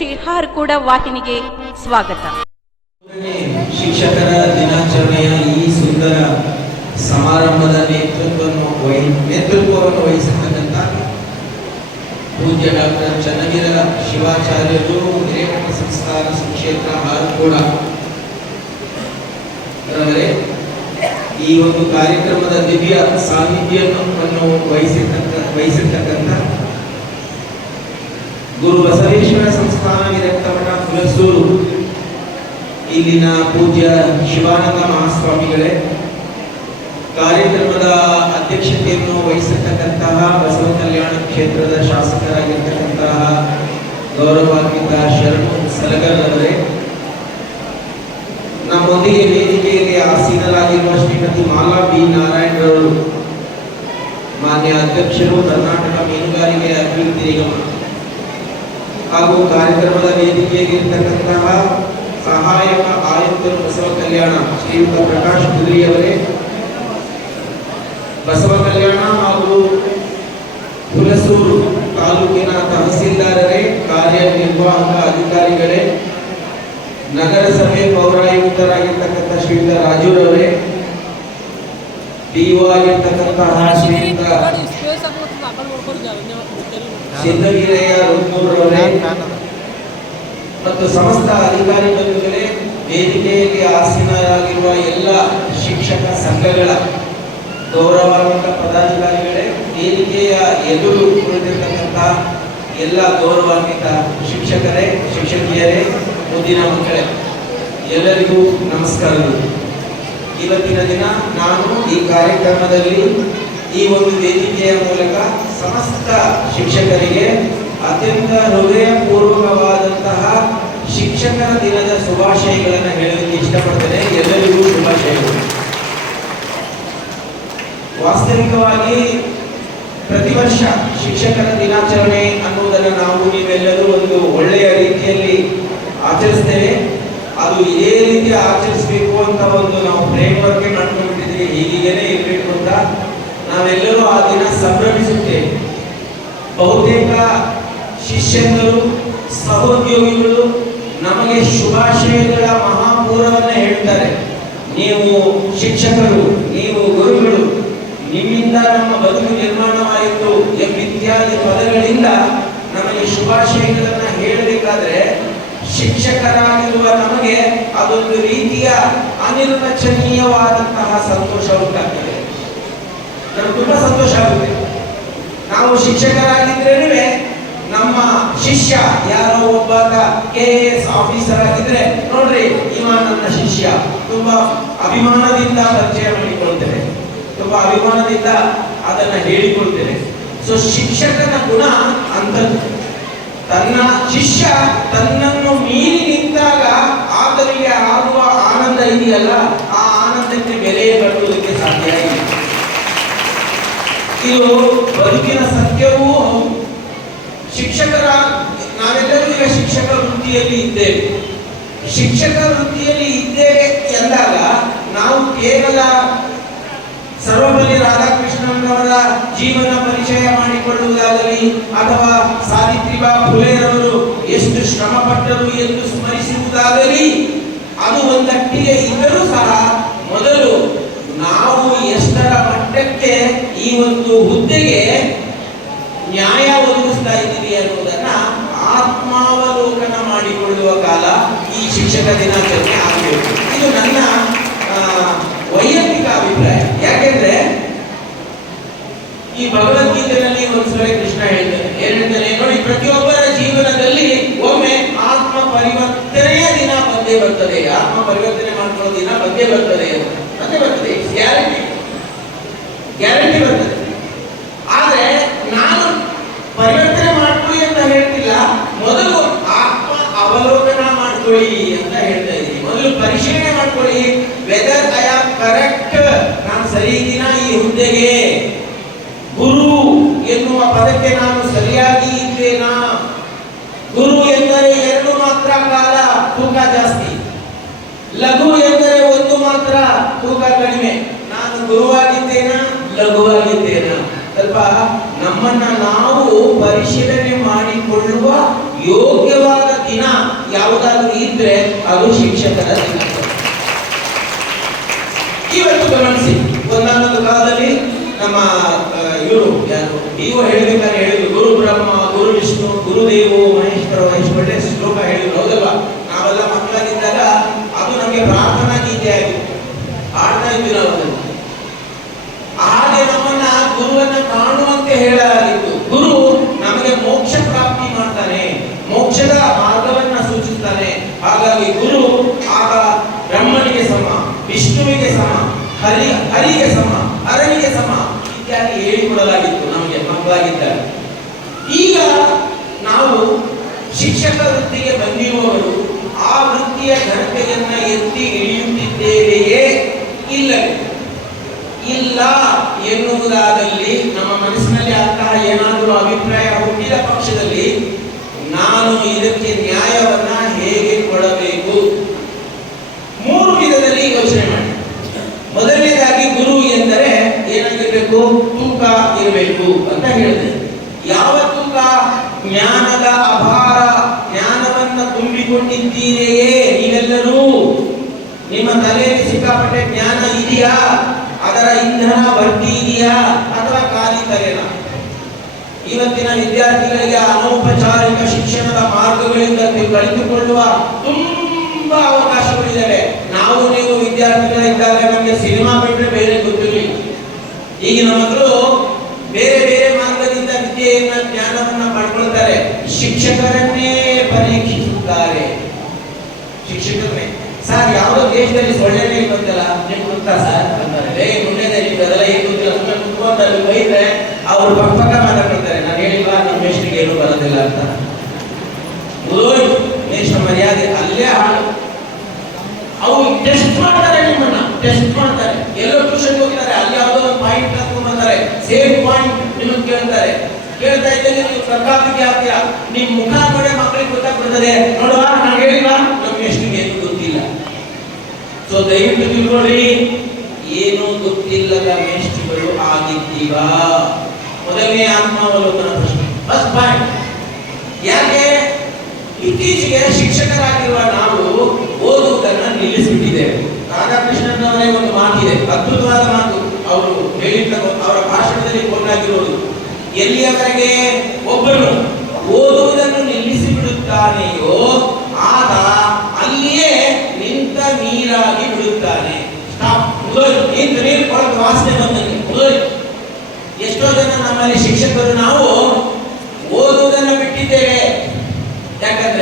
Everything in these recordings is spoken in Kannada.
ಶಿಹಾರ್ ಕೂಡ ವಾಹಿನಿಗೆ ಸ್ವಾಗತ. ಶಿಕ್ಷಕರ ದಿನಾಚರಣೆಯ ಈ ಸುಂದರ ಸಮಾರಂಭದ ನೇತೃತ್ವವನ್ನು ವಹಿ, ನೇತೃತ್ವವನ್ನು ವಹಿಸತಕ್ಕಂಥ ಪೂಜ್ಯ ಡಾಕ್ಟರ್ ಚನ್ನಗಿರ ಶಿವಾಚಾರ್ಯರು ಹಿರೇಮಠ ಸಂಸ್ಥಾನ ಹಾಗೂ ಕೂಡ ಈ ಒಂದು ಕಾರ್ಯಕ್ರಮದ ದಿವ್ಯ ಸಾನ್ನಿಧ್ಯವನ್ನು ವಹಿಸಿರ್ತಕ್ಕ, ವಹಿಸಿರ್ತಕ್ಕಂಥ ಗುರು ಬಸವೇಶ್ವರ ಸಂಸ್ಥಾನ ವಿರಕ್ತ ಮಠ ಹುಲಸೂರು ಇಲ್ಲಿನ ಪೂಜ್ಯ ಶಿವಾನಂದ ಮಹಾಸ್ವಾಮಿಗಳೇ, ಕಾರ್ಯಕ್ರಮದ ಅಧ್ಯಕ್ಷತೆಯನ್ನು ವಹಿಸತಕ್ಕಂತಹ ಬಸವ ಕಲ್ಯಾಣ ಕ್ಷೇತ್ರದ ಶಾಸಕರಾಗಿರ್ತಕ್ಕಂತಹ ಗೌರವಾನ್ವಿತ ಶರಣು ಸಲಗರ್ ಅವರೇ, ನಮ್ಮೊಂದಿಗೆ ವೇದಿಕೆಯಲ್ಲಿ ಆಸೀನರಾಗಿರುವ ಶ್ರೀಮತಿ ಮಾಲಾ ಬಿ ನಾರಾಯಣರವರು ಮಾನ್ಯ ಅಧ್ಯಕ್ಷರು ಕರ್ನಾಟಕ ಮೀನುಗಾರಿಕೆ ಅಭಿವೃದ್ಧಿ ನಿಗಮ ಹಾಗೂ ಕಾರ್ಯಕ್ರಮದ ಇರ್ತಕ್ಕಂತಹ ಸಹಾಯಕ ಆಯುಕ್ತರು ಬಸವ ಕಲ್ಯಾಣ ಶ್ರೀಯುತ ಪ್ರಕಾಶ್ ಕುದುರಿಯವರೇ ಬಸವ ಕಲ್ಯಾಣ ಹಾಗೂ ಹುಲಸೂರು ತಾಲೂಕಿನ ತಹಸೀಲ್ದಾರರೇ ಕಾರ್ಯನಿರ್ವಾಹಕ ಅಧಿಕಾರಿಗಳೇ ನಗರಸಭೆ ಪೌರಾಯುಕ್ತರಾಗಿರ್ತಕ್ಕಂಥ ಶ್ರೀಯುತ ರಾಜುರವರೇ ಡಿಒ ಆಗಿರ್ತಕ್ಕಂತಹ ಶ್ರೀಯುತ ರುದ್ನೂರವರೇ ಮತ್ತು ಸಮಸ್ತ ಅಧಿಕಾರಿ ಬಂಧುಗಳೇ ವೇದಿಕೆಯಲ್ಲಿ ಆಸೀನರಾಗಿರುವ ಎಲ್ಲ ಶಿಕ್ಷಕ ಸಂಘಗಳ ಗೌರವಾನ್ವಿತ ಪದಾಧಿಕಾರಿಗಳೇ, ವೇದಿಕೆಯ ಎದುರು ಕುಳಿತಿರ್ತಕ್ಕಂಥ ಎಲ್ಲ ಗೌರವಾನ್ವಿತ ಶಿಕ್ಷಕರೇ, ಶಿಕ್ಷಕಿಯರೇ, ಮುಂದಿನ ಮಕ್ಕಳೇ, ಎಲ್ಲರಿಗೂ ನಮಸ್ಕಾರಗಳು. ಇವತ್ತಿನ ದಿನ ನಾನು ಈ ಕಾರ್ಯಕ್ರಮದಲ್ಲಿ ಈ ಒಂದು ವೇದಿಕೆಯ ಮೂಲಕ ಸಮಸ್ತ ಶಿಕ್ಷಕರಿಗೆ ಅತ್ಯಂತ ಹೃದಯಪೂರ್ವಕವಾದಂತಹ ಶಿಕ್ಷಕರ ದಿನದ ಶುಭಾಶಯಗಳನ್ನು ಹೇಳಲಿಕ್ಕೆ ಇಷ್ಟಪಡ್ತೇನೆ. ಎಲ್ಲರಿಗೂ ಶುಭಾಶಯಗಳು. ವಾಸ್ತವಿಕವಾಗಿ ಪ್ರತಿ ವರ್ಷ ಶಿಕ್ಷಕರ ದಿನಾಚರಣೆ ಅನ್ನುವುದನ್ನು ನಾವು ನೀವೆಲ್ಲರೂ ಒಂದು ಒಳ್ಳೆಯ ರೀತಿಯಲ್ಲಿ ಆಚರಿಸ್ತೇವೆ. ಅದು ಇದೇ ರೀತಿ ಆಚರಿಸಬೇಕು ಅಂತ ಒಂದು ನಾವು ಫ್ರೇಮ್ ವರ್ಕ್ ಮಾಡ್ಕೊಂಡ್ಬಿಟ್ಟಿದ್ದೀವಿ ಹೀಗೇನೆ ಇರಬೇಕು ಅಂತ ನಾವೆಲ್ಲರೂ ಆ ದಿನ ಸಂಭ್ರಮಿಸುತ್ತೇವೆ. ಬಹುತೇಕ ಶಿಷ್ಯಂದರು, ಸಹೋದ್ಯೋಗಿಗಳು ನಮಗೆ ಶುಭಾಶಯಗಳ ಮಹಾಪೂರವನ್ನು ಹೇಳ್ತಾರೆ. ನೀವು ಶಿಕ್ಷಕರು, ನೀವು ಗುರುಗಳು, ನಿಮ್ಮಿಂದ ನಮ್ಮ ಬದುಕು ನಿರ್ಮಾಣವಾಯಿತು ಎಂಬಿತ್ಯಾದಿ ಪದಗಳಿಂದ ನಮಗೆ ಶುಭಾಶಯಗಳನ್ನು ಹೇಳಬೇಕಾದ್ರೆ, ಶಿಕ್ಷಕರಾಗಿರುವ ನಮಗೆ ಅದೊಂದು ರೀತಿಯ ಅನಿರ್ವಚನೀಯವಾದಂತಹ ಸಂತೋಷ ಉಂಟಾಗ್ತದೆ. ನಮ್ಗೆ ತುಂಬಾ ಸಂತೋಷ ಆಗುತ್ತೆ. ನಾವು ಶಿಕ್ಷಕರಾಗಿದ್ರೇನೆ ಶಿಷ್ಯ, ಯಾರೋ ಒಬ್ಬ ಕೆ ಎ ಎಸ್ ಆಫೀಸರ್ ಆಗಿದ್ರೆ, ನೋಡ್ರಿ, ಇವ ನನ್ನ ಶಿಷ್ಯ. ತುಂಬಾ ಅಭಿಮಾನದಿಂದ ಪರಿಚಯ ಮಾಡಿಕೊಳ್ತೇನೆ. ತುಂಬಾ ಅಭಿಮಾನದಿಂದ ಅದನ್ನ ಹೇಳಿಕೊಳ್ತೇನೆ. ಸೊ ಶಿಕ್ಷಕನ ಗುಣ ಅಂತದ್ದು. ತನ್ನ ಶಿಷ್ಯ ತನ್ನನ್ನು ಮೀರಿ ನಿಂತಾಗ ಆತನಿಗೆ ಆಗುವ ಆನಂದ ಇದೆಯಲ್ಲ, ಆ ಆನಂದಕ್ಕೆ ಬೆಲೆ ಕಟ್ಟುವುದಕ್ಕೆ ಸಾಧ್ಯ ಇಲ್ಲ. ಇದು ಬದುಕಿನ ಸತ್ಯವೂ ಹೌದು. ಶಿಕ್ಷಕರ, ನಾವೆಲ್ಲರೂ ಈಗ ಶಿಕ್ಷಕ ವೃತ್ತಿಯಲ್ಲಿ ಇದ್ದೇವೆ. ಶಿಕ್ಷಕ ವೃತ್ತಿಯಲ್ಲಿ ಇದ್ದೇವೆ ಎಂದಾಗ ನಾವು ಕೇವಲ ಸರ್ವಪಲ್ಲಿ ರಾಧಾಕೃಷ್ಣನವರ ಜೀವನ ಪರಿಚಯ ಮಾಡಿಕೊಳ್ಳುವುದಾಗಲಿ ಅಥವಾ ಸಾವಿತ್ರಿಬಾ ಫುಲೆರವರು ಎಷ್ಟು ಶ್ರಮ ಪಟ್ಟರು ಎಂದು ಸ್ಮರಿಸುವುದಾಗಲಿ ಅದು ಒಂದಟ್ಟಿಗೆ ಇದ್ದರೂ ಸಹ ಮೊದಲು ನಾವು ಎಷ್ಟರ ಮಟ್ಟಕ್ಕೆ ಈ ಒಂದು ಹುದ್ದೆಗೆ ನ್ಯಾಯ ಅನ್ನೋದನ್ನ ಆತ್ಮಾವಲೋಕನ ಮಾಡಿಕೊಳ್ಳುವ ಕಾಲ ಈ ಶಿಕ್ಷಕ ದಿನಾಚರಣೆ ಆಗಬೇಕು. ಇದು ನನ್ನ ವೈಯಕ್ತಿಕ ಅಭಿಪ್ರಾಯ. ಯಾಕೆಂದ್ರೆ ಈ ಭಗವದ್ಗೀತೆಯಲ್ಲಿ ಒಂದ್ಸಲ ಕೃಷ್ಣ ಹೇಳ್ತಾನೆ ಏನ್ ಹೇಳ್ತಾನೆ ನೋಡಿ, ಪ್ರತಿಯೊಬ್ಬರ ಜೀವನದಲ್ಲಿ ಒಮ್ಮೆ ಆತ್ಮ ಪರಿವರ್ತನೆಯ ದಿನ ಬಂದೇ ಬರ್ತದೆ. ಆತ್ಮ ಪರಿವರ್ತನೆ ಮಾಡ್ಕೊಳ್ಳೋ ದಿನ ಬಂದೇ ಬರ್ತದೆ ಅಂತ. ಬರ್ತದೆ. ಗ್ಯಾರಂಟಿ ಗ್ಯಾರಂಟಿ ಬರ್ತದೆ ಆದ್ರೆ ನಾನು ಪರಿವರ್ತನೆ ಮಾಡ್ಕೊಳ್ಳಿ ಅಂತ ಹೇಳ್ತಿಲ್ಲ ಮೊದಲು ಆತ್ಮ ಅವಲೋಕನ ಮಾಡ್ಕೊಳ್ಳಿ ಅಂತ ಹೇಳ್ತಾ ಇದ್ದೀನಿ. ಮೊದಲು ಪರಿಶೀಲನೆ ಮಾಡ್ಕೊಳ್ಳಿ ವೆದರ್ ಐ ಆಮ್ ಕರೆಕ್ಟ್ ನಾನು ಸರಿ ಇದ್ದೀನ ಈ ಹುದ್ದೆಗೆ? ಗುರು ಎನ್ನುವ ಪದಕ್ಕೆ ನಾನು ಸರಿಯಾಗಿ ಇದ್ದೇನಾ? ಗುರು ಎಂದರೆ ಎರಡು ಮಾತ್ರ ಕಾಲ, ತೂಕ ಜಾಸ್ತಿ. ಲಘು ಎಂದರೆ ಒಂದು ಮಾತ್ರ, ತೂಕ ಕಡಿಮೆ. ನಾನು ಗುರುವಾಗಿದ್ದೇನಾ? ಲಘುವಾಗಿದ್ದೇನಾ? ಸ್ವಲ್ಪ ನಮ್ಮನ್ನ ನಾವು ಪರಿಶೀಲನೆ ಮಾಡಿಕೊಳ್ಳುವ ಯೋಗ್ಯವಾದ ದಿನ ಯಾವುದಾದ್ರೂ ಇದ್ರೆ ಅದು ಶಿಕ್ಷಕರ ದಿನ. ಇವತ್ತು ಗಮನಿಸಿ, ಒಂದಾನೊಂದು ಕಾಲದಲ್ಲಿ ನಮ್ಮ ಇವರು ಯಾರು? ನೀವು ಹೇಳಬೇಕಾದ್ರೆ ಹೇಳಿದ್ರು ಗುರು ಬ್ರಹ್ಮ, ಗುರು ವಿಷ್ಣು ಗುರುದೇವು ಮಹೇಶ್ವರ ಮಹೇಶ್ವರ ಶ್ಲೋಕ ಹೇಳಿದ್ರು ಹೌದಲ್ಲ ನಾವೆಲ್ಲ ಮಕ್ಕಳಾಗಿದ್ದಾಗ ಅದು ನಮಗೆ ಪ್ರಾರ್ಥನಾ ಗೀತೆ ಆಗಿತ್ತು ಆಡ್ತಾ ಇದ್ವಿ ಅದನ್ನು. ಹಾಗೆ ನಮ್ಮನ್ನ ಗುರುವನ್ನ ಕಾಣುವಂತೆ ಹೇಳಲಾಗಿತ್ತು ಗುರು ನಮಗೆ ಮೋಕ್ಷ ಪ್ರಾಪ್ತಿ ಮಾಡ್ತಾನೆ ಮೋಕ್ಷದ ಮಾರ್ಗವನ್ನ ಸೂಚಿಸ್ತಾನೆ ಹಾಗಾಗಿ ಗುರು ಆಗ ಬ್ರಹ್ಮನಿಗೆ ಸಮ ವಿಷ್ಣುವಿಗೆ ಸಮ ಹರಿ, ಹರಿಗೆ ಸಮ ಹರನಿಗೆ ಸಮ ಇತ್ಯಾದಿ ಹೇಳಿಕೊಡಲಾಗಿತ್ತು ನಮಗೆ ಮಕ್ಕಳಾಗಿದ್ದಾಗ ಈಗ ನಾವು ಶಿಕ್ಷಕ ವೃತ್ತಿಗೆ ಬಂದಿರುವವರು ಆ ವೃತ್ತಿಯ ಘನತೆಯನ್ನ ಎತ್ತಿ ಇಳಿಯುತ್ತಿದ್ದೇವೆಯೇ ಇಲ್ಲ. ಇಲ್ಲ ಎನ್ನುವುದಾದಲ್ಲಿ ನಮ್ಮ ಮನಸ್ಸಿನಲ್ಲಿ ಅಂತಹ ಏನಾದರೂ ಅಭಿಪ್ರಾಯ ಹುಟ್ಟಿದ ಪಕ್ಷದಲ್ಲಿ ನಾನು ಇದಕ್ಕೆ ನ್ಯಾಯವನ್ನ ಹೇಗೆ ಕೊಡಬೇಕು? ಮೂರು ವಿಧದಲ್ಲಿ ಯೋಚನೆ ಮಾಡಿ. ಮೊದಲನೇದಾಗಿ ಗುರು ಎಂದರೆ ಏನಾಗಿರ್ಬೇಕು ತೂಕ ಇರಬೇಕು ಅಂತ ಹೇಳಿದೆ. ಯಾವ ತೂಕ? ಜ್ಞಾನದ ಅಭಾರ. ಜ್ಞಾನವನ್ನ ತುಂಬಿಕೊಂಡಿದ್ದೀರೆಯೇ ನೀವೆಲ್ಲರೂ? ನಿಮ್ಮ ತಲೆಯಲ್ಲಿ ಸಿಕ್ಕಾಪಟ್ಟೆ ಜ್ಞಾನ ಇದೆಯಾ? ಅದರ ಇಂಧನ ಭರ್ತಿ ಇದೆಯಾ? ಅಥವಾ ಖಾಲಿ ತಲೆನ? ಇವತ್ತಿನ ವಿದ್ಯಾರ್ಥಿಗಳಿಗೆ ಅನೌಪಚಾರಿಕ ಶಿಕ್ಷಣದ ಮಾರ್ಗಗಳಿಂದ ನೀವು ಕಲಿತುಕೊಳ್ಳುವ ತುಂಬಾ ಅವಕಾಶಗಳಿದ್ದಾವೆ ನಾವು ನೀವು ವಿದ್ಯಾರ್ಥಿಗಳಿದ್ದಾಗ ನಮಗೆ ಸಿನಿಮಾ ಬಿಟ್ಟರೆ ಬೇರೆ ಗೊತ್ತಿರಲಿಲ್ಲ. ಈಗಿನ ಮಕ್ಕಳು ಬೇರೆ ಬೇರೆ ಮಾರ್ಗದಿಂದ ವಿದ್ಯೆಯನ್ನ, ಜ್ಞಾನವನ್ನ ಪಡ್ಕೊಳ್ತಾರೆ. ಶಿಕ್ಷಕರನ್ನೇ ಪರೀಕ್ಷಿಸುತ್ತಾರೆ. ಶಿಕ್ಷಕರನ್ನೇ. ಸರ್, ಯಾವುದೋ ದೇಶದಲ್ಲಿ ಸೊಳ್ಳೆನೇ ಬಂತಲ್ಲ ನಿಮ್ಗೆ ಗೊತ್ತಾ ಸರ್? ಅಂತಾರೆ ಏ ಮುಂದೆ ನಿಮ್ಗೆ ಅದೆಲ್ಲ ಏನು ಗೊತ್ತಿಲ್ಲ. ಸುಮ್ಮನೆ ಕುತ್ಕೊಂಡು ಅಲ್ಲಿ ಬೈದ್ರೆ ಅವ್ರು ಪಕ್ಕ ಪಕ್ಕ ಮಾತಾಡ್ಕೊಳ್ತಾರೆ. ನಾನು ಹೇಳಿಲ್ವಾ? ನಮ್ಮ ಮೇಷ್ಟ್ರಿಗೆ ಏನು ಬರೋದಿಲ್ಲ ಅಂತ. ಓಯ್ ಮರ್ಯಾದೆ, ಅಲ್ಲೇ ಹಾಳು. ಅವು ಟೆಸ್ಟ್ ಮಾಡ್ತಾರೆ ನಿಮ್ಮನ್ನ ಟೆಸ್ಟ್ ಮಾಡ್ತಾರೆ. ಎಲ್ಲೋ ಟ್ಯೂಷನ್ ಹೋಗ್ತಾರೆ, ಅಲ್ಲಿ ಯಾವುದೋ ಒಂದು ಪಾಯಿಂಟ್ ಬರ್ತಾರೆ ಸೇಮ್ ಪಾಯಿಂಟ್ ನಿಮಗೆ ಕೇಳ್ತಾರೆ. ಕೇಳ್ತಾ ಇದ್ದೇನೆ ನೀವು ಸರ್ಕಾರಕ್ಕೆ ಆಗ್ತೀರಾ? ನಿಮ್ಮ ಮುಖ ನೋಡೇ ಮಕ್ಕಳಿಗೆ ಗೊತ್ತಾಗ್ಬಿಡ್ತದೆ. ನೋಡುವ, ನಾನು ಹೇಳಿಲ್ವಾ? ನಮ್ಗೆ ಎಷ್ಟು ಏನು ಗೊತ್ತಿಲ್ಲ. ಸೊ ದಯವಿಟ್ಟು ತಿಳ್ಕೊಳ್ಳಿ. ಏನು ಗೊತ್ತಿಲ್ಲದ ಮೇಷ್ಟಿಗಳು ಆಗಿದ್ದೀವಾ? ಮೊದಲನೇ ಆತ್ಮಾವಲೋಕನ ಪ್ರಶ್ನೆ. ಫಸ್ಟ್ ಪಾಯಿಂಟ್ ಯಾಕೆ ಇತ್ತೀಚೆಗೆ ಶಿಕ್ಷಕರಾಗಿರುವ ನಾವು ಓದುವುದನ್ನ ನಿಲ್ಲಿಸಿಬಿಟ್ಟಿದೆ. ರಾಧಾಕೃಷ್ಣನ್ ಅವರೇ ಒಂದು ಮಾತಿದೆ, ಅದ್ಭುತವಾದ ಮಾತು. ಅವರು ಹೇಳಿದ್ದ ಅವರ ಭಾಷಣದಲ್ಲಿ ಕೊಂಡಾಗಿರೋದು. ಎಲ್ಲಿಯವರೆಗೆ ಒಬ್ಬನು ಓದುವುದನ್ನು ನಿಲ್ಲಿಸಿ ಬಿಡುತ್ತಾನೆಯೋ ಆತ ಅಲ್ಲಿಯೇ ನಿಂತ ನೀರಾಗಿ ಬಿಡುತ್ತಾನೆ. ನೀರು ವಾಸನೆ ಮುಗಿದೋಯ್ತು ಎಷ್ಟೋ ಜನ ನಮ್ಮಲ್ಲಿ ಶಿಕ್ಷಕರು ನಾವು ಓದುವುದನ್ನು ಬಿಟ್ಟಿದ್ದೇವೆ. ಯಾಕಂದ್ರೆ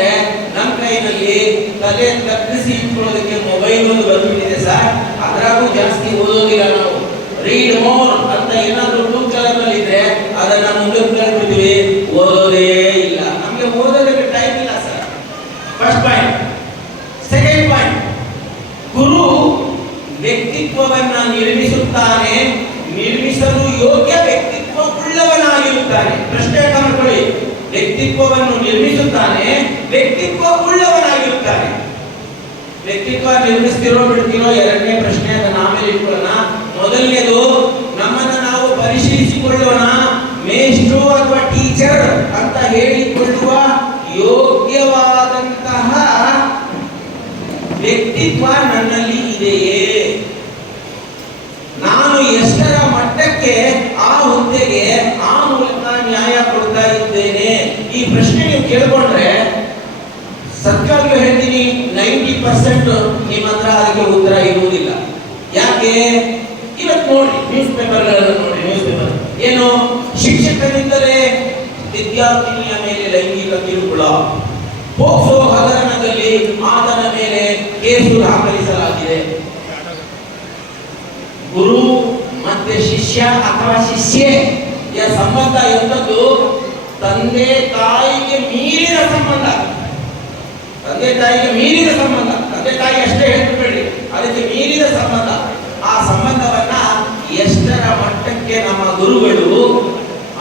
ಕೈನಲ್ಲಿ ತಲೆ ತಗ್ಗಿಸಿ ಇಟ್ಕೊಳ್ಳೋದಕ್ಕೆ ಮೊಬೈಲ್ ಒಂದು ಬಂದ್ಬಿಟ್ಟಿದೆ ಸರ್. ಅದ್ರಾಗೂ ಜಾಸ್ತಿ ಓದೋದಿಲ್ಲ ನಾವು. ರೀಡ್ ಮೋರ್ ಅಂತ ಏನಾದ್ರು ಬ್ಲೂ ಕಲರ್ನಲ್ಲಿ ಇದ್ರೆ ಅದನ್ನ ಮುಂದೆ ಬಿಡ್ತೀವಿ ಓದೋದೇ ಇಲ್ಲ. ನಮ್ಗೆ ಓದೋದಕ್ಕೆ ಟೈಮ್ ಇಲ್ಲ sir. First point second point ಗುರು ವ್ಯಕ್ತಿತ್ವವನ್ನು ನಿರ್ಮಿಸುತ್ತಾನೆ. ನಿರ್ಮಿಸಲು ಯೋಗ್ಯ ವ್ಯಕ್ತಿತ್ವ ವ್ಯಕ್ತಿತ್ವವುಳ್ಳವನಾಗಿರುತ್ತಾನೆ. ಪ್ರಶ್ನೆ ಕಂಡುಕೊಳ್ಳಿ ವ್ಯಕ್ತಿತ್ವವನ್ನು ನಿರ್ಮಿಸುತ್ತಾನೆ. ವ್ಯಕ್ತಿತ್ವ ಉಳ್ಳವನಾಗಿರುತ್ತಾನೆ ನಿರ್ಮಿಸ್ತಿರೋ ಬಿಡ್ತಿರೋ ಎರಡನೇ ಪ್ರಶ್ನೆ ಅದನ್ನ ಆಮೇಲೆ ಇಟ್ಕೊಳ್ಳೋಣ. ಮೊದಲನೇದು, ನಮ್ಮನ್ನ ನಾವು ಪರಿಶೀಲಿಸಿಕೊಳ್ಳೋಣ. ಮೇಷ್ಟ್ರು ಅಥವಾ ಟೀಚರ್ ಅಂತ ಹೇಳಿಕೊಳ್ಳುವ ಯೋಗ್ಯವಾದಂತಹ ವ್ಯಕ್ತಿತ್ವ ನನ್ನಲ್ಲಿ ಇದೆಯೇ? ನಾನು ಎಷ್ಟರ ಮಟ್ಟಕ್ಕೆ ಆ ಹುದ್ದೆಗೆ ಆ ಮೂಲಕ ನ್ಯಾಯ ಕೊಡ್ತಾ ಇದ್ದೇನೆ? ಈ ಪ್ರಶ್ನೆ ನೀವು ಕೇಳ್ಕೊಂಡ್ರೆ ಸತ್ಯವಾಗ್ಲೂ ಹೇಳ್ತೀನಿ, ನೈಂಟಿ ಪರ್ಸೆಂಟ್ ಅದಕ್ಕೆ ಉತ್ತರ ಇರುವುದಿಲ್ಲ. ಯಾಕೆ? ಇವತ್ತು ನೋಡಿ ನ್ಯೂಸ್ ಪೇಪರ್ಗಳನ್ನು ನೋಡಿ ನ್ಯೂಸ್ ಪೇಪರ್ ಏನು? ಶಿಕ್ಷಕರಿಂದಲೇ ವಿದ್ಯಾರ್ಥಿನಿಯ ಮೇಲೆ ಲೈಂಗಿಕ ಕಿರುಕುಳ. ಪೋಕ್ಸೋ ಹಗರಣದಲ್ಲಿ ಆತನ ಮೇಲೆ ಕೇಸು ದಾಖಲಿಸಲಾಗಿದೆ. ಗುರು ಮತ್ತೆ ಶಿಷ್ಯ ಅಥವಾ ಶಿಷ್ಯೆಯ ಸಂಬಂಧ ಎಂಬುದು ತಂದೆ ತಾಯಿಗೆ ಮೀರಿದ ಸಂಬಂಧ. ತಂದೆ ತಾಯಿಗೆ ಮೀರಿದ ಸಂಬಂಧ. ತಂದೆ ತಾಯಿ ಅಷ್ಟೇ ಹೇಳ್ಬೇಡಿ ಅದಕ್ಕೆ ಮೀರಿದ ಸಂಬಂಧ ಆ ಸಂಬಂಧವನ್ನ ಎಷ್ಟರ ಮಟ್ಟಕ್ಕೆ ನಮ್ಮ ಗುರುಗಳು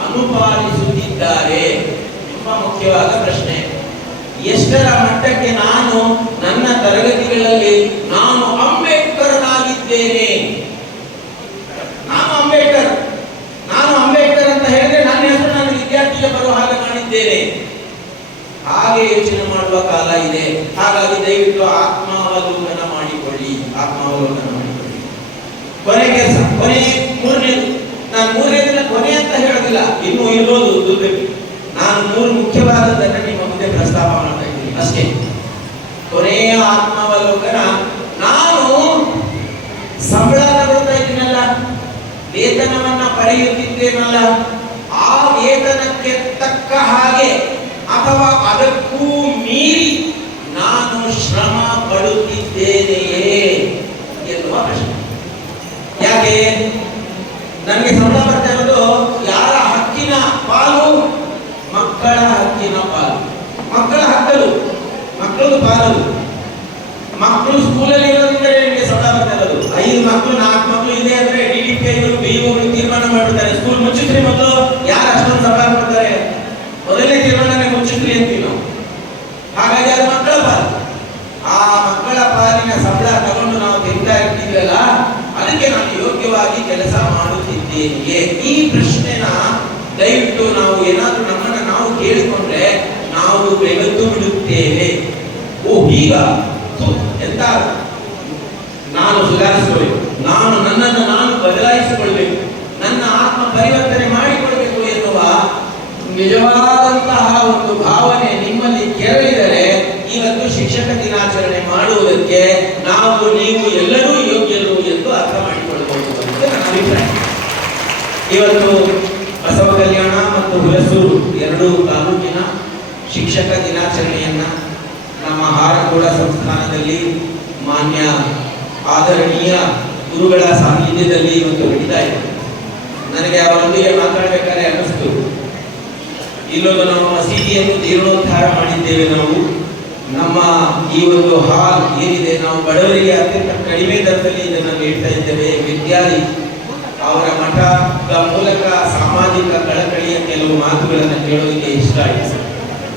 ಅನುಪಾಲಿಸುತ್ತಿದ್ದಾರೆ ತುಂಬಾ ಮುಖ್ಯವಾದ ಪ್ರಶ್ನೆ ಎಷ್ಟರ ಮಟ್ಟಕ್ಕೆ ನಾನು ನನ್ನ ತರಗತಿಗಳಲ್ಲಿ ನಾನು ಅಂಬೇಡ್ಕರ್ನಾಗಿದ್ದೇನೆ. ನಾನು ಅಂಬೇಡ್ಕರ್. ನಾನು ಅಂಬೇಡ್ಕರ್ ಅಂತ ಹೇಳಿದ್ರೆ ನನ್ನ ಹೆಸರು ನನ್ನ ವಿದ್ಯಾರ್ಥಿಗೆ ಬರುವ ಹಾಗೆ ಕಾಣಿದ್ದೇನೆ. ಹಾಗೆ ಯೋಚನೆ ಮಾಡುವ ಕಾಲ ಇದೆ. ಹಾಗಾಗಿ ದಯವಿಟ್ಟು ಆತ್ಮಾವಲೋಕನ ಮಾಡಿಕೊಳ್ಳಿ. ಆತ್ಮಾವಲೋಕನ ಮಾಡಿಕೊಳ್ಳಿ. ಕೊನೆ ಕೆಲಸ, ಕೊನೆ ನಾನು ಮೂರನೇದನ್ನ ಕೊನೆ ಅಂತ ಹೇಳೋದಿಲ್ಲ. ಇನ್ನೂ ಇರೋದು ನಾನು ಮೂರು ಮುಖ್ಯವಾದದ್ದನ್ನ ಪ್ರಸ್ತಾಪ ಮಾಡ್ತಾ ಇದ್ದೀನಿ. ಅಷ್ಟೇ. ಕೊನೆಯ ಆತ್ಮಾವಲೋಕನ ನಾನು ಸಂಬಳ ತಗೊಳ್ತಾ ಇದ್ದೀನಲ್ಲ. ವೇತನವನ್ನ ಪಡೆಯುತ್ತಿದ್ದೇನಲ್ಲ. ಆ ವೇತನಕ್ಕೆ ತಕ್ಕ ಹಾಗೆ ಅಥವಾ ಅದಕ್ಕೂ ಮೀರಿ ನಾನು ಶ್ರಮ ಪಡುತ್ತಿದ್ದೇನೆಯೇ ಎನ್ನುವ ಪ್ರಶ್ನೆ ಯಾಕೆ ನನಗೆ ಸಂಬಳ ಬರ್ತಾ ಇರೋದು ಯಾರ ಹಕ್ಕಿನ ಪಾಲು ಮಕ್ಕಳ ಹಕ್ಕಿನ ಪಾಲು ಮಕ್ಕಳ ಹಕ್ಕಲು ಪಾಲು ಮಕ್ಕಳು ಸ್ಕೂಲಲ್ಲಿ ಇರೋದ್ರಿಂದ ನಿಮಗೆ ಸದಾ ಬರ್ತಾ ಐದು ಮಕ್ಕಳು, ನಾಲ್ಕು ಮಕ್ಕಳು ಇದೆ ಅಂದ್ರೆ ಡಿ ಡಿ ಪಿ ಇವರು ಬಿ ತೀರ್ಮಾನ ಮಾಡ್ತಾರೆ ಸ್ಕೂಲ್ ಮುಚ್ಚಿದ್ರೆ ಮೊದಲು, ಯಾರು ಅಷ್ಟೊಂದು ಸಭಾ ಮಾಡ್ತಾರೆ ಮೊದಲನೇ ತೀರ್ಮಾನನೇ ಮುಚ್ಚಿದ್ರಿ ಅಂತೀವಿ ನಾವು ಹಾಗಾಗಿ ಅದು ಮಕ್ಕಳ ಪಾಲು. ಆ ಮಕ್ಕಳ ಪಾಲಿನ ಸಂಬಳ ತಗೊಂಡು ನಾವು ತಿಂತಾ ಇರ್ತಿದ್ವಲ್ಲ ಅದಕ್ಕೆ ನಾನು ಯೋಗ್ಯವಾಗಿ ಕೆಲಸ ಮಾಡುತ್ತಿದ್ದೇನೆಯೇ ಈ ಪ್ರಶ್ನೆನ ದಯವಿಟ್ಟು ನಾವು ಏನಾದರೂ ನಮ್ಮನ್ನ ನಾವು ಕೇಳಿಕೊಂಡ್ರೆ ನಾವು ಬೆಳೆದು ಬಿಡುತ್ತೇವೆ. ಈಗ ಎಂತ ನಾನು ಸುಧಾರಿಸಬೇಕು ನಾನು ನನ್ನನ್ನು ನಾನು ಬದಲಾಯಿಸಿಕೊಳ್ಬೇಕು. ನನ್ನ ಆತ್ಮ ಪರಿವರ್ತನೆ ಮಾಡಿಕೊಳ್ಬೇಕು ಎನ್ನುವ ನಿಜವಾದಂತಹ ಒಂದು ಭಾವನೆ ನಿಮ್ಮಲ್ಲಿ ಕೆರಳಿದರೆ ಇವತ್ತು ಶಿಕ್ಷಕ ದಿನಾಚರಣೆ ಮಾಡುವುದಕ್ಕೆ ನಾವು ನೀವು ಎಲ್ಲರೂ ಯೋಗ್ಯರು ಎಂದು ಅರ್ಥ ಮಾಡಿಕೊಳ್ಳಬಹುದು ಅಂತ ನನ್ನ ಅಭಿಪ್ರಾಯ. ಇವತ್ತು ಬಸವ ಕಲ್ಯಾಣ ಮತ್ತು ಹುಲಸೂರು ಎರಡೂ ತಾಲೂಕಿನ ಶಿಕ್ಷಕ ದಿನಾಚರಣೆಯನ್ನ ಹಾರಕೋಡ ಸಂಸ್ಥಾನದಲ್ಲಿ ಮಾನ್ಯ ಆದರಣೀಯ ಗುರುಗಳ ಸಾನ್ನಿಧ್ಯದಲ್ಲಿ ಇವತ್ತು ನಡೀತಾ ಇದೆ. ನನಗೆ ಅವರೊಂದಿಗೆ ಮಾತಾಡಬೇಕಾದ್ರೆ ಅನ್ನಿಸ್ತು. ಇಲ್ಲೊಂದು ನಾವು ಮಸೀದಿಯನ್ನು ಜೀರ್ಣೋದ್ಧಾರ ಮಾಡಿದ್ದೇವೆ ನಾವು. ನಮ್ಮ ಈ ಒಂದು ಹಾಲ್ ಏನಿದೆ, ನಾವು ಬಡವರಿಗೆ ಅತ್ಯಂತ ಕಡಿಮೆ ದರದಲ್ಲಿ ಇದನ್ನು ನೀಡ್ತಾ ಇದ್ದೇವೆ. ವಿದ್ಯಾರ್ಥಿ ಅವರ ಮಠದ ಮೂಲಕ ಸಾಮಾಜಿಕ ಕಳಕಳಿಯ ಕೆಲವು ಮಾತುಗಳನ್ನು ಕೇಳೋದಕ್ಕೆ ಇಷ್ಟ ಆಯಿತು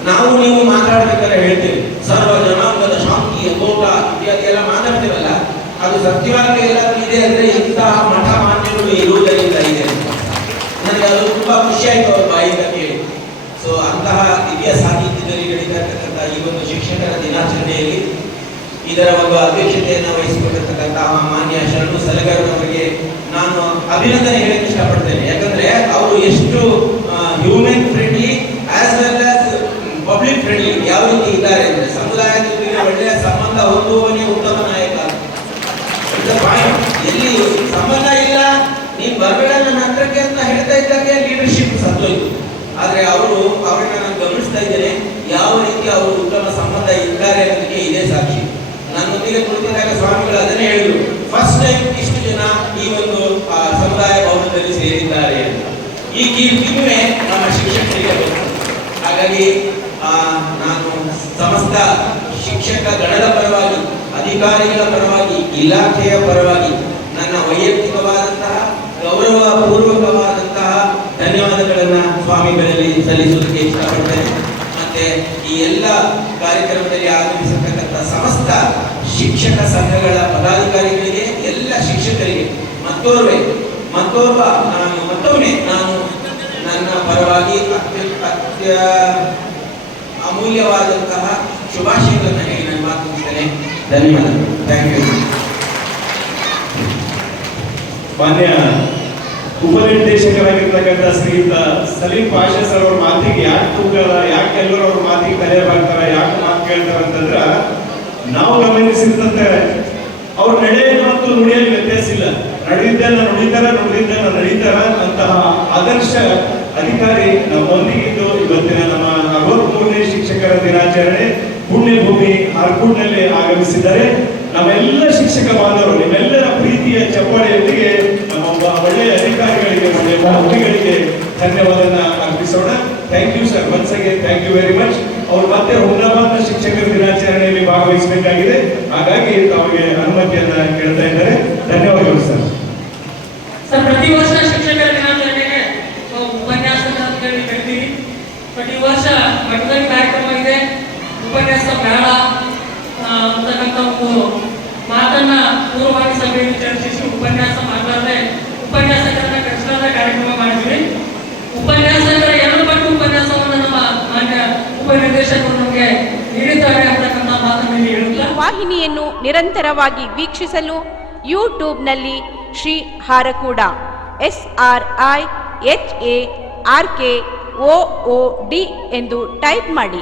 ನಾವು ನೀವು ಮಾತಾಡ್ಬೇಕಾದ್ರೆ ಹೇಳ್ತೇವೆ. ಸರ್ವ ಜನಾಂಗದ ಶಾಂತಿಯ ತೋಟ ಇತ್ಯಾದಿ ಎಲ್ಲ ಮಾತಾಡ್ತೇವಲ್ಲ, ಅದು ಸತ್ಯವಾಗಿ ಎಲ್ಲರೂ ಇದೆ ಅಂದ್ರೆ ಇಂತಹ ಮಠ ಮಾನ್ಯಗಳು ಇರುವುದರಿಂದ ಇದೆ. ನನಗೆ ಅದು ತುಂಬಾ ಖುಷಿ ಆಯ್ತು ಅವ್ರ ಬಾಯಿಂದ ಕೇಳಿ ಸೊ ಅಂತಹ ದಿವ್ಯ ಸಾಹಿತ್ಯದಲ್ಲಿ ನಡೀತಕ್ಕಂಥ ಈ ಒಂದು ಶಿಕ್ಷಕರ ದಿನಾಚರಣೆಯಲ್ಲಿ ಇದರ ಒಂದು ಅಧ್ಯಕ್ಷತೆಯನ್ನು ವಹಿಸಿಕೊಂಡಿರ್ತಕ್ಕಂತಹ ಮಾನ್ಯ ಶರಣು ಸಲಗರವರಿಗೆ ನಾನು ಅಭಿನಂದನೆ ಹೇಳಕ್ಕೆ ಇಷ್ಟಪಡ್ತೇನೆ. ಯಾಕಂದ್ರೆ ಅವರು ಎಷ್ಟು human friendly as as public friendly ಯಾವ ರೀತಿ ಇದ್ದಾರೆ ಅಂದ್ರೆ ಸಮುದಾಯದೊಂದಿಗೆ ಒಳ್ಳೆಯ ಸಂಬಂಧ ಹೊಂದುವವನೇ ಉತ್ತಮ ನಾಯಕ. ಎಲ್ಲಿ ಸಂಬಂಧ ಇಲ್ಲ, ನೀನ್ ಬರಬೇಡ ನನ್ನ ಹತ್ರಕ್ಕೆ ಅಂತ ಹೇಳ್ತಾ ಇದ್ದಕ್ಕೆ ಲೀಡರ್ಶಿಪ್ ಸತ್ತೋಯ್ತು. ಆದ್ರೆ ಅವರು ಅವರನ್ನ ನಾನು ಗಮನಿಸ್ತಾ ಇದ್ದೇನೆ, ಯಾವ ರೀತಿ ಅವರು ಉತ್ತಮ ಸಂಬಂಧ ಇದ್ದಾರೆ ಅನ್ನೋದಕ್ಕೆ ಇದೇ ಸಾಕ್ಷಿ. ನನ್ನೊಂದಿಗೆ ಕುಳಿತಿದ್ದಾಗ ಸ್ವಾಮಿಗಳು ಅದನ್ನೇ ಹೇಳಿದ್ರು ಫಸ್ಟ್ ಟೈಮ್ ಇಷ್ಟು ಜನ ಈ ಒಂದು ಸಮುದಾಯ ಭವನದಲ್ಲಿ ಸೇರಿದ್ದಾರೆ ಅಂತ. ಈ ಕೀರ್ತಿನೇ ನಮ್ಮ ಶಿಕ್ಷಕರಿಗೆ ಹಾಗಾಗಿ ಸಮಸ್ತ ಶಿಕ್ಷಕ ಗಣದ ಪರವಾಗಿ, ಅಧಿಕಾರಿಗಳ ಪರವಾಗಿ, ಇಲಾಖೆಯ ಪರವಾಗಿ ನನ್ನ ವೈಯಕ್ತಿಕವಾದಂತಹ ಗೌರವ ಪೂರ್ವಕವಾದಂತಹ ಧನ್ಯವಾದಗಳನ್ನ ಸ್ವಾಮಿಗಳಲ್ಲಿ ಸಲ್ಲಿಸುವುದಕ್ಕೆ ಇಷ್ಟಪಡ್ತೇನೆ. ಮತ್ತೆ ಈ ಎಲ್ಲ ಕಾರ್ಯಕ್ರಮದಲ್ಲಿ ಆಗಮಿಸತಕ್ಕಂಥ ಸಮಸ್ತ ಶಿಕ್ಷಕ ಸಂಘಗಳ ಪದಾಧಿಕಾರಿಗಳಿಗೆ, ಎಲ್ಲ ಶಿಕ್ಷಕರಿಗೆ ಮತ್ತೋರ್ವ ಮತ್ತೋರ್ವ ನಾನು ಮತ್ತೊಮ್ಮೆ, ನಾನು ನನ್ನ ಪರವಾಗಿ ಅತ್ಯ ಅಮೂಲ್ಯವಾದಂತಹ ಶುಭಾಶಯಗಳನ್ನು ಹೇಳಿ ನಾನು ಮಾತು ಮುಗಿಸ್ತೇನೆ. ಧನ್ಯವಾದಗಳು. ಥ್ಯಾಂಕ್ ಯು ಮಾನ್ಯ ಉಪನಿರ್ದೇಶಕರಾಗಿರ್ತಕ್ಕಂಥ ಶ್ರೀಯುತ ಸಲೀಂ ಪಾಷಾ ಸರ್ ಅವ್ರ ಮಾತಿಗೆ ಯಾಕೆ ತೂಗಲ್ಲ ಯಾಕೆ ಎಲ್ಲರೂ ಅವ್ರ ಮಾತಿಗೆ ತಲೆ ಬಾಗ್ತಾರ, ಯಾಕೆ ಮಾತು ಕೇಳ್ತಾರ ಅಂತಂದ್ರ ನಾವು ಗಮನಿಸಿದಂತೆ ಅವ್ರ ನಡೆ ಮತ್ತು ನುಡಿಯಲ್ಲಿ ವ್ಯತ್ಯಾಸ ಇಲ್ಲ. ನಡೆದಿದ್ದನ್ನ ನುಡಿತಾರ ನುಡಿದ್ದೆಲ್ಲ ನಡೀತಾರ ಅಂತಹ ಆದರ್ಶ ಅಧಿಕಾರಿ ನಮ್ಮೊಂದಿಗಿದ್ದು ಇವತ್ತಿನ ನಮ್ಮ ಅರವತ್ಮೂರನೇ ಶಿಕ್ಷಕರ ದಿನಾಚರಣೆ ಪುಣ್ಯಭೂಮಿ ಹಾರ್ಕೂಡ್ನಲ್ಲಿ ಆಗಮಿಸಿದ್ದಾರೆ ನಮ್ಮೆಲ್ಲ ಶಿಕ್ಷಕ ಬಾಂಧವರು, ನಿಮ್ಮೆಲ್ಲರ ಪ್ರೀತಿಯ ಚಪ್ಪಾಳೆಯೊಂದಿಗೆ ನಮ್ಮ ಒಳ್ಳೆಯ ಅಧಿಕಾರಿಗಳಿಗೆ, ಒಳ್ಳೆಯ ಧನ್ಯವಾದನ ಅರ್ಪಿಸೋಣ. Thank you sir once again thank you very much ಅವ್ರು ಮತ್ತೆ ಹುಮ್ನಾಬಾದ್ನ ಶಿಕ್ಷಕರ ದಿನಾಚರಣೆಯಲ್ಲಿ ಭಾಗವಹಿಸಬೇಕಾಗಿದೆ. ಹಾಗಾಗಿ ತಮಗೆ ಅನುಮತಿಯನ್ನ ಕೇಳ್ತಾ ಇದ್ದಾರೆ. ಧನ್ಯವಾದಗಳು ಸರ್ ಸರ್ ಪ್ರತಿ ವರ್ಷ ಶಿಕ್ಷಕರ ದಿನಾಚರಣೆಗೆ ನಾವು ಉಪನ್ಯಾಸ ಅಂತ ಹೇಳಿ ಕರಿತೀವಿ ಬಟ್ ಈ ವರ್ಷ ಮಠದಲ್ಲಿ ಕಾರ್ಯಕ್ರಮ ಇದೆ ಉಪನ್ಯಾಸ ಬೇಡ ಅಂತಕ್ಕಂಥ ಒಂದು ಮಾತನ್ನ ಪೂರ್ವವಾಗಿ ಸಭೆಯಲ್ಲಿ ಚರ್ಚಿಸಿ ಉಪನ್ಯಾಸ ಮಾಡಲಾರ್ದೆ ಉಪನ್ಯಾಸಕರನ್ನ ಕರೆಸಲಾದ ಕಾರ್ಯಕ್ರಮ ಮಾಡಿದ್ವಿ ಉಪನ್ಯಾಸಕರ ಎರಡು ಪಟ್ಟು ಉಪನ್ಯಾಸವನ್ನು ನಮ್ಮ ಮಾನ್ಯ ಉಪನಿರ್ದೇಶಕರು ನಮಗೆ ವಾಹಿನಿಯನ್ನು ನಿರಂತರವಾಗಿ ವೀಕ್ಷಿಸಲು ಯೂಟ್ಯೂಬ್ನಲ್ಲಿ Shri Harakuda, S R I H A R K O D ಎಂದು ಟೈಪ್ ಮಾಡಿ.